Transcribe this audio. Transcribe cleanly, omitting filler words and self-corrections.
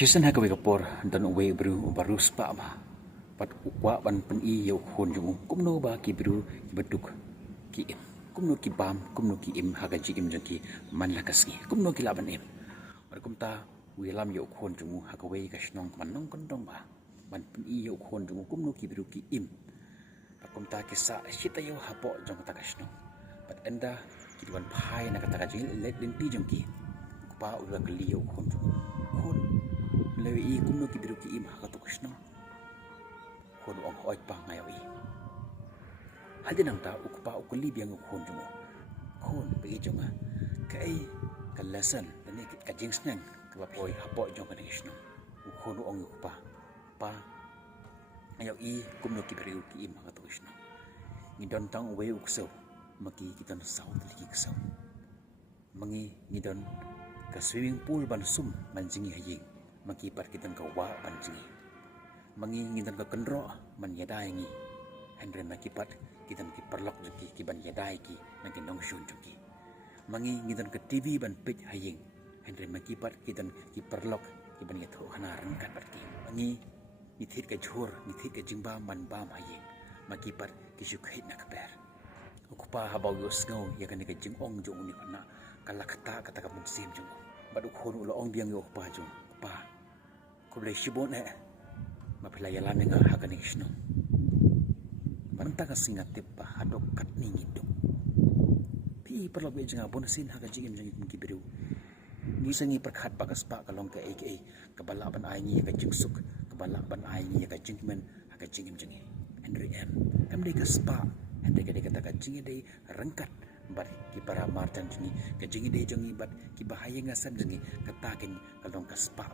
Kisan ha kawai kapor dan uwe bru barus pa ma. Pat ukwa ban pen I yau hon jung kumno ba ki bru ki beduk ki im. Kumno ki bam kumno ki im ha gaji im jang ki man la kasngi. Kumno ki laban im. Mar kumta wi lam yau hon jung ha kawai kasnong manong kondong ba. Ban pen I yau hon jung kumno ki bru ki im. Pat kumta kisa sita yau hapo jang kata kasnong. Pat enda ki duan pai na kata gaji let din pi jang ki. Pa ulang geli yau hon jung. Hon lewi I kumno ki biru ki im hakato kasno hon ong hoit pa ngayaw I hadin ang ta ukpa ukuli biang hon jumo hon bagi jonga kai kalasan dani ka jings nang kapoy hapo jong ka kasno hon ong ukpa pa ngayaw I kumno ki biru ki im hakato kasno ngidon tang uwe ukso maki kitan saw tali kisaw mangi ngidon ka swimming pool ban sum manjingi haying makipar kitan ka wa banjingi mangi ngitan ka kendro man yadai ngi andre makipat kitan ki perlok juki ki ban yadai ki nang kinong shun juki mangi ngitan ka TV ban pit haying andre makipat kitan ki perlok ki ban yatho hanaran kan barki mangi nithit ka jhur nithit ka jingba man bam haying makipat ki shukhit na kaper ukpa habaw yos ngau yakan ka jingong jung ni kana kalakta kata ka mugsim jung baduk hon ulo ong biang yo pa jung pa kublay shibon mapilaya lamang nga hagan ng isno maranta ka singatip pa hadok kat ningidok pi perlabi jang bonasin hagan jingim jang kibiru ni sangi perkhat pagaspa kalong ka aka kabalaban ay niya ka jingsuk kabalaban ay niya ka jingmen hagan jingim jang Henry M day ka spa Henry ka kata ka jingi day rangkat bat ki para martan jingi ka jingi day jangi bat ki bahaya ngasan jangi katakin kalong ka spa